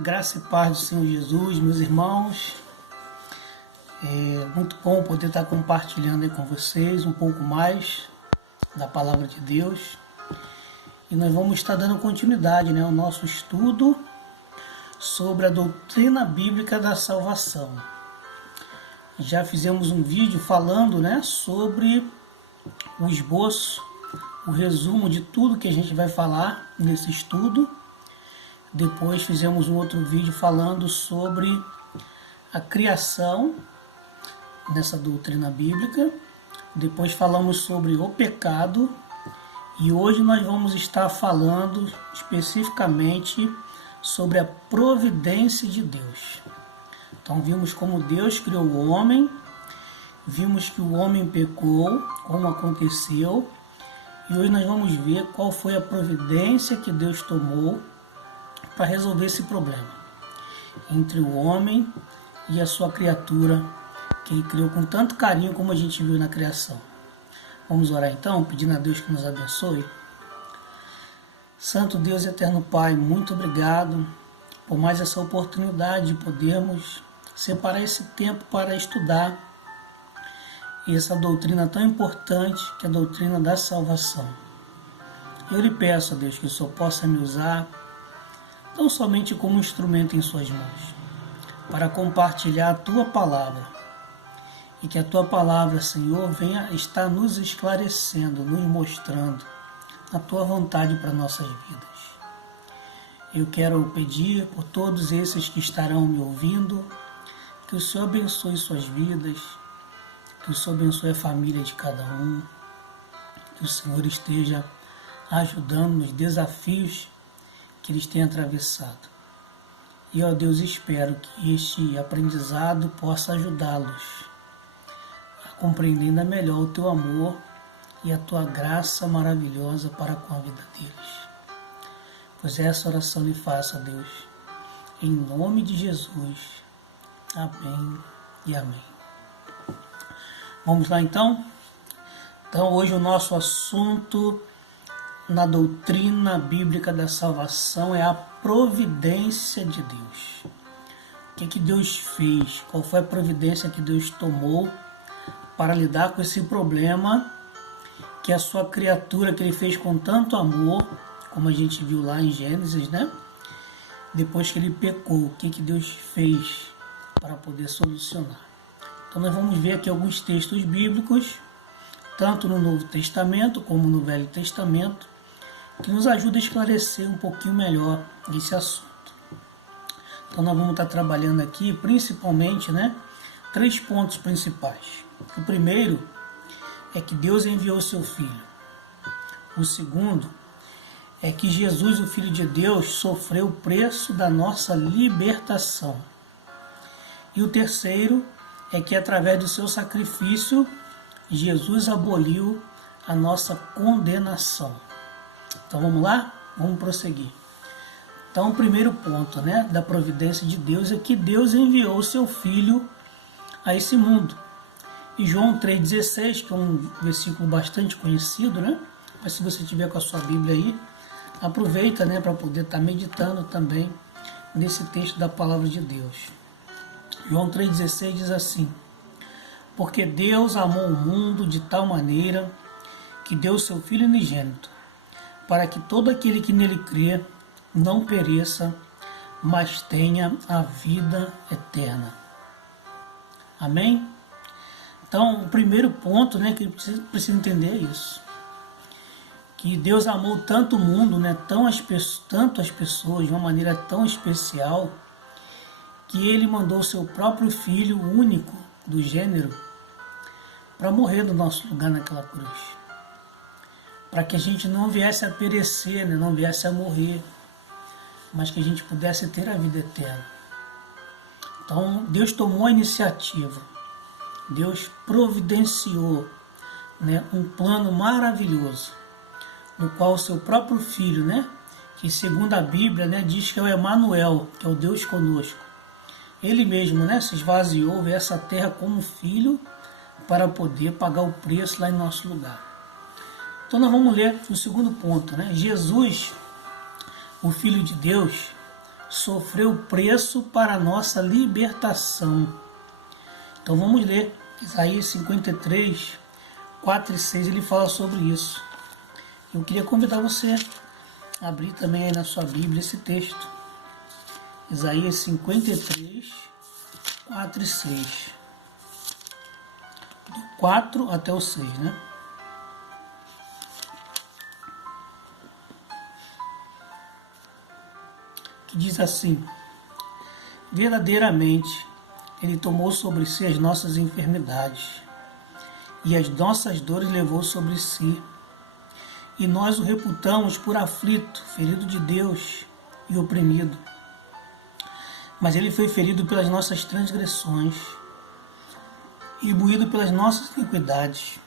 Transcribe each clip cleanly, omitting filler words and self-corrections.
Graça e paz do Senhor Jesus, meus irmãos. É muito bom poder estar compartilhando aí com vocês um pouco mais da Palavra de Deus. E nós vamos estar dando continuidade ao nosso estudo sobre a doutrina bíblica da salvação. Já fizemos um vídeo falando sobre o esboço, o resumo de tudo que a gente vai falar nesse estudo. Depois fizemos um outro vídeo falando sobre a criação nessa doutrina bíblica. Depois falamos sobre o pecado. E hoje nós vamos estar falando especificamente sobre a providência de Deus. Então vimos como Deus criou o homem, vimos que o homem pecou, como aconteceu. E hoje nós vamos ver qual foi a providência que Deus tomou para resolver esse problema entre o homem e a sua criatura que ele criou com tanto carinho como a gente viu na criação. Vamos orar então, pedindo a Deus que nos abençoe. Santo Deus e eterno Pai, muito obrigado por mais essa oportunidade de podermos separar esse tempo para estudar essa doutrina tão importante que é a doutrina da salvação. Eu lhe peço, a Deus, que o Senhor possa me usar não somente como instrumento em suas mãos, para compartilhar a Tua Palavra, e que a Tua Palavra, Senhor, venha estar nos esclarecendo, nos mostrando a Tua vontade para nossas vidas. Eu quero pedir por todos esses que estarão me ouvindo, que o Senhor abençoe suas vidas, que o Senhor abençoe a família de cada um, que o Senhor esteja ajudando nos desafios que eles têm atravessado. E, ó Deus, espero que este aprendizado possa ajudá-los a compreender ainda melhor o Teu amor e a Tua graça maravilhosa para com a vida deles. Pois essa oração lhe faço, ó Deus, em nome de Jesus. Amém e amém. Vamos lá então? Então hoje o nosso assunto na doutrina bíblica da salvação é a providência de Deus. O que Deus fez? Qual foi a providência que Deus tomou para lidar com esse problema que a sua criatura, que Ele fez com tanto amor, como a gente viu lá em Gênesis, Depois que Ele pecou, o que Deus fez para poder solucionar? Então nós vamos ver aqui alguns textos bíblicos, tanto no Novo Testamento como no Velho Testamento, que nos ajuda a esclarecer um pouquinho melhor esse assunto. Então nós vamos estar trabalhando aqui principalmente 3 pontos principais. O primeiro é que Deus enviou o seu Filho. O segundo é que Jesus, o Filho de Deus, sofreu o preço da nossa libertação. E o terceiro é que através do seu sacrifício, Jesus aboliu a nossa condenação. Então vamos lá? Vamos prosseguir. Então o primeiro ponto da providência de Deus é que Deus enviou o seu Filho a esse mundo. E João 3,16, que é um versículo bastante conhecido, mas se você tiver com a sua Bíblia aí, aproveita para poder estar meditando também nesse texto da Palavra de Deus. João 3,16 diz assim: porque Deus amou o mundo de tal maneira que deu o seu Filho unigênito, para que todo aquele que nele crê não pereça, mas tenha a vida eterna. Amém? Então, o primeiro ponto que precisa entender é isso. Que Deus amou tanto o mundo, tanto as pessoas, de uma maneira tão especial, que Ele mandou o seu próprio Filho único do gênero para morrer no nosso lugar naquela cruz. Para que a gente não viesse a perecer, não viesse a morrer, mas que a gente pudesse ter a vida eterna. Então, Deus tomou a iniciativa, Deus providenciou um plano maravilhoso, no qual o seu próprio Filho, que segundo a Bíblia diz que é o Emanuel, que é o Deus conosco, Ele mesmo se esvaziou, veio essa terra como filho para poder pagar o preço lá em nosso lugar. Então nós vamos ler o segundo ponto, Jesus, o Filho de Deus, sofreu o preço para a nossa libertação. Então vamos ler Isaías 53, 4 e 6, ele fala sobre isso. Eu queria convidar você a abrir também aí na sua Bíblia esse texto. Isaías 53, 4 e 6. Do 4 até o 6, né? Que diz assim: verdadeiramente, Ele tomou sobre si as nossas enfermidades, e as nossas dores levou sobre si. E nós o reputamos por aflito, ferido de Deus e oprimido. Mas Ele foi ferido pelas nossas transgressões e moído pelas nossas iniquidades.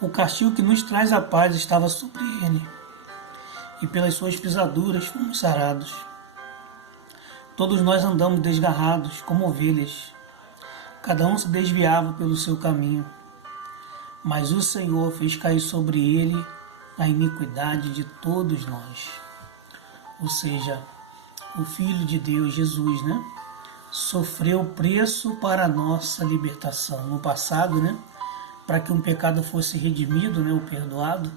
O castigo que nos traz a paz estava sobre Ele, e pelas suas pisaduras fomos sarados. Todos nós andamos desgarrados como ovelhas, cada um se desviava pelo seu caminho, mas o Senhor fez cair sobre ele a iniquidade de todos nós. Ou seja, o Filho de Deus, Jesus, né, sofreu o preço para a nossa libertação. No passado, né, para que um pecado fosse redimido, né, ou perdoado,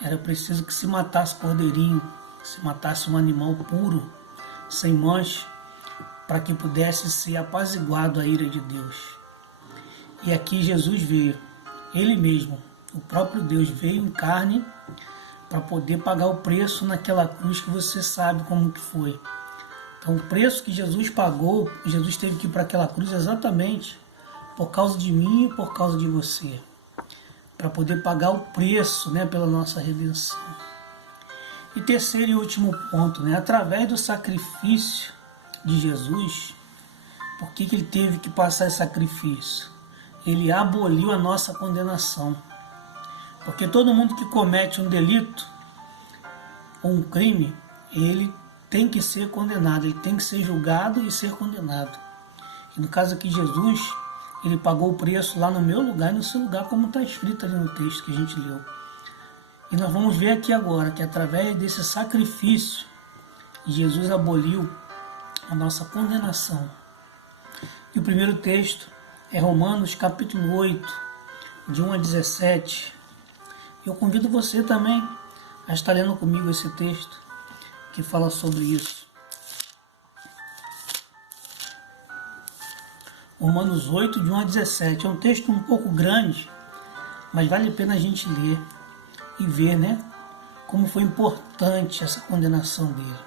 era preciso que se matasse cordeirinho, que se matasse um animal puro, sem mancha, para que pudesse ser apaziguado a ira de Deus. E aqui Jesus veio, Ele mesmo, o próprio Deus veio em carne para poder pagar o preço naquela cruz que você sabe como que foi. Então o preço que Jesus pagou, Jesus teve que ir para aquela cruz exatamente por causa de mim e por causa de você, para poder pagar o preço, né, pela nossa redenção. E terceiro e último ponto, né, através do sacrifício de Jesus, por que Ele teve que passar esse sacrifício? Ele aboliu a nossa condenação. Porque todo mundo que comete um delito ou um crime, ele tem que ser condenado, ele tem que ser julgado e ser condenado. E no caso aqui, Jesus, Ele pagou o preço lá no meu lugar e no seu lugar, como está escrito ali no texto que a gente leu. E nós vamos ver aqui agora que através desse sacrifício, Jesus aboliu a nossa condenação. E o primeiro texto é Romanos capítulo 8, de 1 a 17. Eu convido você também a estar lendo comigo esse texto que fala sobre isso. Romanos 8, de 1 a 17. É um texto um pouco grande, mas vale a pena a gente ler e ver, né, como foi importante essa condenação dele.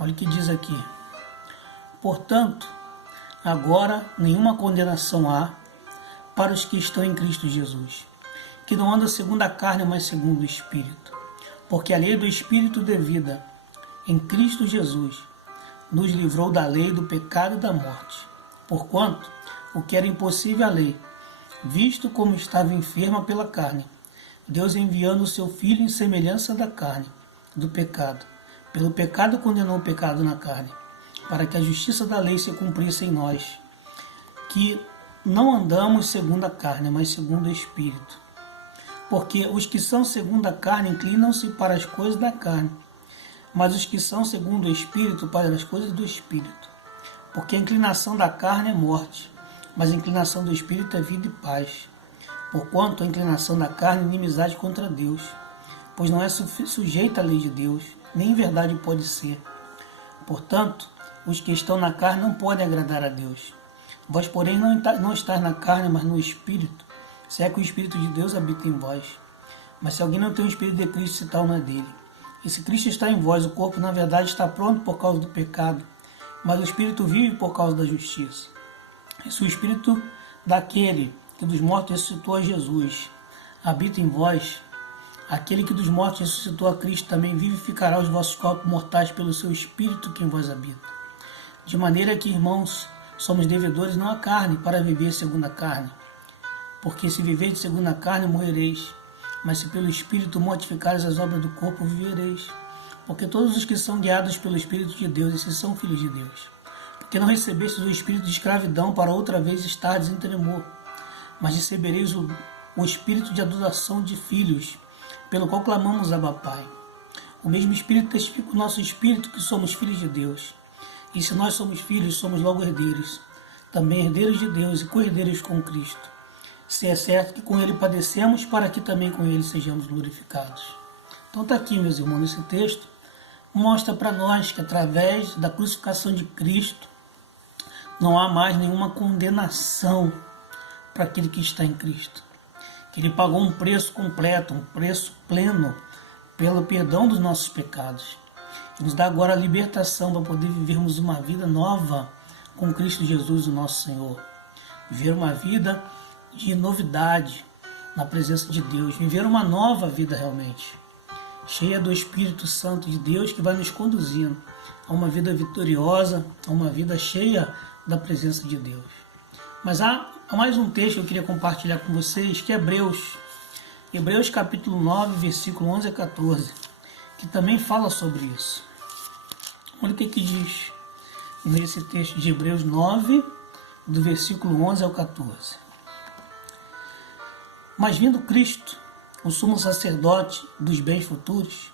Olha o que diz aqui. Portanto, agora nenhuma condenação há para os que estão em Cristo Jesus, que não andam segundo a carne, mas segundo o Espírito. Porque a lei do Espírito de vida, em Cristo Jesus, nos livrou da lei do pecado e da morte. Porquanto, o que era impossível à lei, visto como estava enferma pela carne, Deus enviando o seu Filho em semelhança da carne, do pecado. Pelo pecado condenou o pecado na carne, para que a justiça da lei se cumprisse em nós, que não andamos segundo a carne, mas segundo o Espírito. Porque os que são segundo a carne inclinam-se para as coisas da carne, mas os que são segundo o Espírito para as coisas do Espírito. Porque a inclinação da carne é morte, mas a inclinação do Espírito é vida e paz. Porquanto a inclinação da carne é inimizade contra Deus, pois não é sujeita à lei de Deus, nem em verdade pode ser. Portanto, os que estão na carne não podem agradar a Deus. Vós, porém, não estáis na carne, mas no Espírito, se é que o Espírito de Deus habita em vós. Mas se alguém não tem o Espírito de Cristo, esse tal não é dele. E se Cristo está em vós, o corpo, na verdade, está pronto por causa do pecado, mas o Espírito vive por causa da justiça. E se o Espírito daquele que dos mortos ressuscitou a Jesus habita em vós, aquele que dos mortos ressuscitou a Cristo também vivificará os vossos corpos mortais pelo seu Espírito que em vós habita. De maneira que, irmãos, somos devedores não à carne, para viver segundo a carne. Porque se viveis segundo a carne, morrereis. Mas se pelo Espírito mortificares as obras do corpo, vivereis. Porque todos os que são guiados pelo Espírito de Deus, esses são filhos de Deus. Porque não recebestes o espírito de escravidão para outra vez estardes em tremor, mas recebereis o espírito de adoração de filhos, pelo qual clamamos Abba Pai. O mesmo Espírito testifica o nosso espírito que somos filhos de Deus. E se nós somos filhos, somos logo herdeiros, também herdeiros de Deus e co-herdeiros com Cristo. Se é certo que com Ele padecemos, para que também com Ele sejamos glorificados. Então está aqui, meus irmãos, esse texto mostra para nós que através da crucificação de Cristo não há mais nenhuma condenação para aquele que está em Cristo. Que Ele pagou um preço completo, um preço pleno pelo perdão dos nossos pecados. E nos dá agora a libertação para poder vivermos uma vida nova com Cristo Jesus, o nosso Senhor. Viver uma vida de novidade na presença de Deus. Viver uma nova vida realmente, cheia do Espírito Santo de Deus, que vai nos conduzindo a uma vida vitoriosa, a uma vida cheia da presença de Deus. Mas há mais um texto que eu queria compartilhar com vocês, que é Hebreus capítulo 9, versículo 11 a 14, que também fala sobre isso. Olha o que diz nesse texto de Hebreus 9, do versículo 11 ao 14. Mas vindo Cristo, o sumo sacerdote dos bens futuros,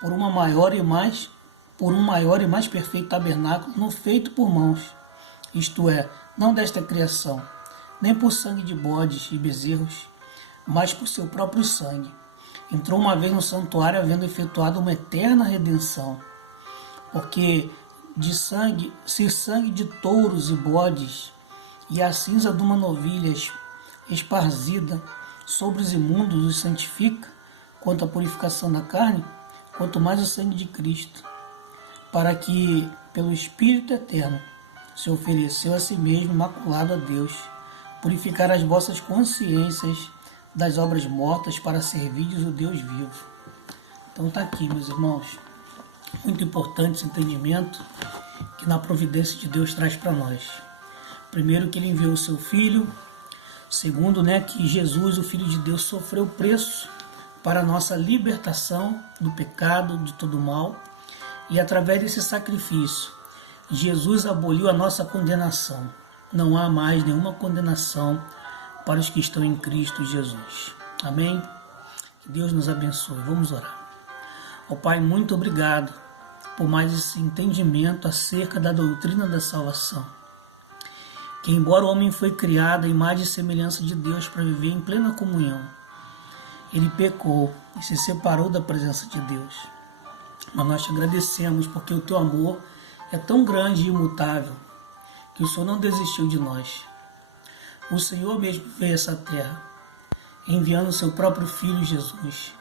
por um maior e mais perfeito tabernáculo, não feito por mãos, isto é, não desta criação, nem por sangue de bodes e bezerros, mas por seu próprio sangue. Entrou uma vez no santuário, havendo efetuado uma eterna redenção. Porque se sangue de touros e bodes, e a cinza de uma novilha esparzida sobre os imundos os santifica, quanto à purificação da carne, quanto mais o sangue de Cristo, para que, pelo Espírito eterno, se ofereceu a si mesmo imaculado a Deus, purificar as vossas consciências das obras mortas para servirdes o Deus vivo. Então está aqui, meus irmãos, muito importante esse entendimento que na providência de Deus traz para nós. Primeiro, que Ele enviou o seu Filho. Segundo, que Jesus, o Filho de Deus, sofreu o preço para a nossa libertação do pecado, de todo o mal. E através desse sacrifício, Jesus aboliu a nossa condenação. Não há mais nenhuma condenação para os que estão em Cristo Jesus. Amém? Que Deus nos abençoe. Vamos orar. Ó Pai, muito obrigado por mais esse entendimento acerca da doutrina da salvação. Que embora o homem foi criado à imagem e semelhança de Deus para viver em plena comunhão, ele pecou e se separou da presença de Deus. Mas nós te agradecemos porque o teu amor é tão grande e imutável que o Senhor não desistiu de nós. O Senhor mesmo veio a essa terra, enviando o seu próprio Filho Jesus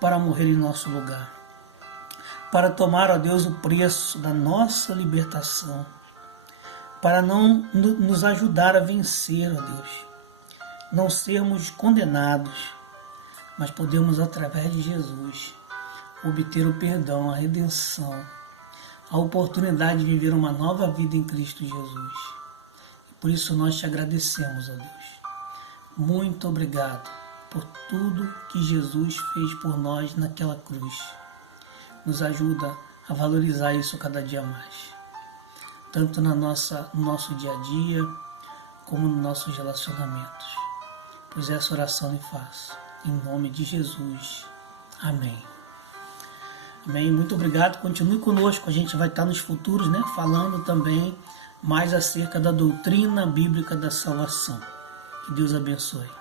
para morrer em nosso lugar, para tomar, ó Deus, o preço da nossa libertação, para não nos ajudar a vencer, ó Deus, não sermos condenados, mas podemos, através de Jesus, obter o perdão, a redenção, a oportunidade de viver uma nova vida em Cristo Jesus. E por isso nós te agradecemos, ó Deus. Muito obrigado por tudo que Jesus fez por nós naquela cruz. Nos ajuda a valorizar isso cada dia mais, tanto no nosso dia a dia, como nos nossos relacionamentos. Pois essa oração eu faço, em nome de Jesus. Amém. Amém. Muito obrigado. Continue conosco. A gente vai estar nos futuros, falando também mais acerca da doutrina bíblica da salvação. Que Deus abençoe.